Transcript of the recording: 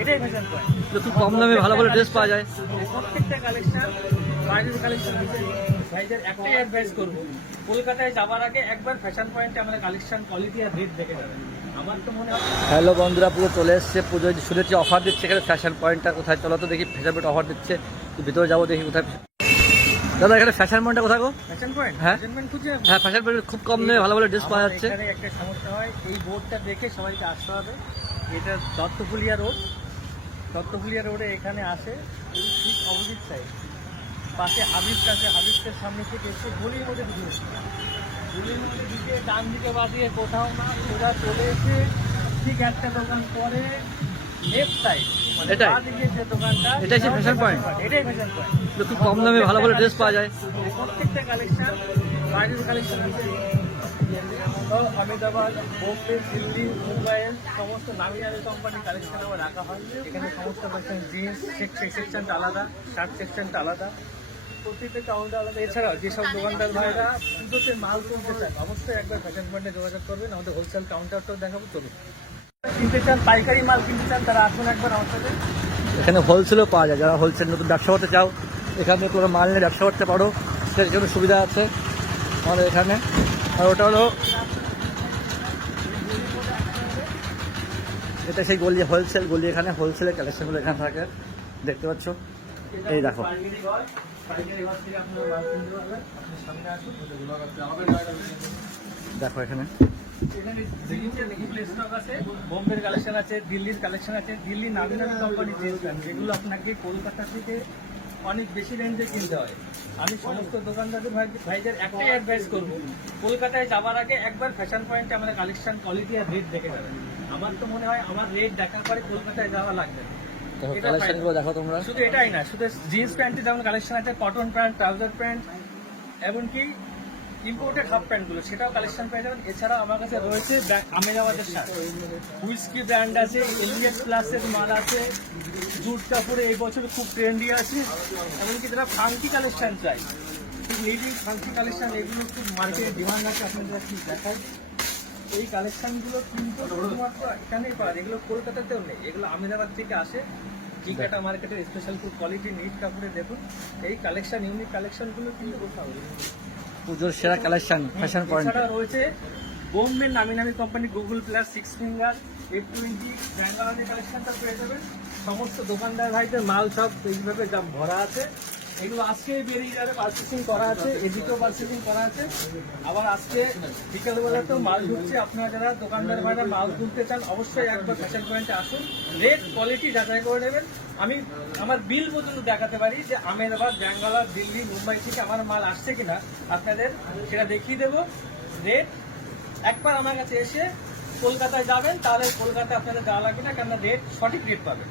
এটাই fashion point. খুব কম দামে ভালো ভালো ড্রেস পাওয়া যায়। প্রত্যেকটা কালেকশন বাইরের কালেকশন আছে। ভাইদের একটাই অ্যাডভাইস করবো, কলকাতায় যাওয়ার আগে একবার ফ্যাশন পয়েন্টে আমাদের কালেকশন কোয়ালিটি আর রেট দেখে যাবেন। আমার তো মনে হয় হ্যালো বন্ধুরা, পুরো চলে এসছে পুজোয়, শুনেছি অফার দিচ্ছে এখানে। ফ্যাশন পয়েন্টটা কোথায়, চলো তো দেখি ফ্যাশন পয়েন্ট অফার দিচ্ছে, তো ভিতরে যাবো দেখি কোথায়। দাদা এখানে ফ্যাশন পয়েন্টটা কোথায় গো? ফ্যাশন পয়েন্ট, হ্যাঁ ফ্যাশন পয়েন্ট খুঁজে হ্যাঁ, ফ্যাশন পয়েন্ট খুব কম দামে ভালো ভালো ড্রেস পাওয়া যাচ্ছে। এখানে একটা সমস্যা হয়, এই বোর্ডটা দেখে সবাইকে আসতে হবে। এটা দত্তফুলিয়া রোড, দত্তফুলিয়া রোডে এখানে আসে ঠিক অপোজিট সাইড, পাশে হাবিবস আছে, হাবিবসের সামনে থেকে এসে গলির মধ্যে ঢুকে গেছে। গলির মধ্যে ঢুকে ডান দিকে বাদিয়ে কোথাও না সোজা চলে এসে ঠিক একটা দোকান পরে লেফট সাইড, মানে এটাই? বাঁ দিকে যে দোকানটা, এটাই সেই fashion point? এটাই ফ্যাশন পয়েন্ট। খুব কম দামে ভালো ভালো ড্রেস পাওয়া যায়। প্রত্যেকটা কালেকশন বাইরের কালেকশন আছে। তো আহমেদাবাদ, বোম্বে, দিল্লি, মুম্বাইয়ের সমস্ত নামি নামি কোম্পানির কালেকশন আমার রাখা হয়। এখানে সমস্ত কালেকশন জিন্স সেকশনটা আলাদা, শার্ট সেকশনটা আলাদা, প্রত্যেকটা কাউন্টার আলাদা। এছাড়াও যেসব দোকানদার ভাইরা পুজোতে মাল তুলতে চান অবশ্যই একবার ফ্যাশন পয়েন্টে যোগাযোগ করবেন। আমাদের হোলসেল কাউন্টারটাও দেখাবো, চলুন। কিনতে চান, পাইকারি মাল কিনতে চান, তারা আসুন একবার আমার সাথে। এখানে হোলসেলও পাওয়া যায়, যারা হোলসেল নতুন ব্যবসা করতে চাও এখানে তোমরা মাল নিয়ে ব্যবসা করতে পারো, সেটার জন্য সুবিধা আছে আমাদের এখানে। আর ওটা হলো, এটা সেই গলি, হোলসেল গলি, এখানে হোলসেলের কালেকশনগুলো এখানে থাকে, দেখতে পাচ্ছ। এই দেখো, পাইকারি ঘর থেকে আপনারা মাল কিনতে পারবেন। আপনি সামনে আসুন। দেখো এখানে এখানে জিন্সের ফুল স্টক আছে, বোম্বের কালেকশন আছে, দিল্লির কালেকশন আছে। দিল্লি নামি নামি কোম্পানির জিন্স প্যান্ট, যেগুলো আপনাকে কলকাতা থেকে অনেক বেশি রেঞ্জে কিনতে হয়। আমি সমস্ত দোকানদারদের ভাইদের একটাই অ্যাডভাইস করবো, কলকাতায় যাওয়ার আগে একবার ফ্যাশন পয়েন্টে আমাদের কালেকশন কোয়ালিটি আর রেট দেখে যাবেন। আমার তো মনে হয় আমার রেট দেখার পরে কলকাতায় যাওয়া লাগবে না। এটা কালেকশনগুলো দেখো তোমরা। শুধু এটাই না, শুধু জিন্স প্যান্টে যেমন কালেকশন আছে, কটন প্যান্ট, ট্রাউজার প্যান্ট, এমনকি ইম্পোর্টেড হাফ প্যান্টগুলো, সেটাও কালেকশন পেয়ে যাবেন। এছাড়াও আমার কাছে রয়েছে আহমেদাবাদের শার্ট, হুইস্কি ব্র্যান্ড আছে, এলিয়েট প্লাসের মাল আছে, জুট কাপড়ে এই বছর খুব ট্রেন্ডি আছে। এমনকি যারা ফাঙ্কি কালেকশন চাই, খুব নিডিং ফাঙ্কি কালেকশন, এগুলো খুব মার্কেটে ডিমান্ড আছে। আপনাদের কি দেখায়, এই কালেকশনগুলো কিন্তু শুধুমাত্র এখানেই পাওয়া যায়, এগুলো কলকাতাতেও নেই, এগুলো আহমেদাবাদ থেকে আসে। জিকাটা মার্কেটের স্পেশাল খুব কোয়ালিটি নিট কাপড়ে। দেখুন এই কালেকশন, ইউনিক কালেকশনগুলো কিন্তু কোথাও নেই। পুজোর সেরা কালেকশন ফ্যাশন পয়েন্ট। এছাড়া রয়েছে বোম্বের নামি নামি company Google plus, six finger, F20 ব্যাঙ্গালোরের কালেকশনটা পেয়ে যাবেন। সমস্ত দোকানদার ভাইদের মাল সব এইভাবে যা ভরা আছে, এগুলো আজকে বেরিয়ে যাবে, পার্চেসিং করা আছে, এদিকেও পার্চেসিং করা আছে। আবার আজকে বিকেলবেলাতেও মাল ঢুকছে। আপনারা যারা দোকানদার ভাইরা মাল তুলতে চান অবশ্যই একবার ফ্যাশন পয়েন্টে আসুন, রেট কোয়ালিটি যাচাই করে নেবেন। আমি আমার বিল পর্যন্ত দেখাতে পারি যে আহমেদাবাদ, ব্যাঙ্গালোর, দিল্লি, মুম্বাই থেকে আমার মাল আসছে কিনা, আপনাদের সেটা দেখিয়ে দেবো। রেট একবার আমার কাছে এসে কলকাতায় যাবেন, তাহলে কলকাতায় আপনাদের যাওয়া লাগবে না, কেননা রেট সঠিক রেট পাবেন।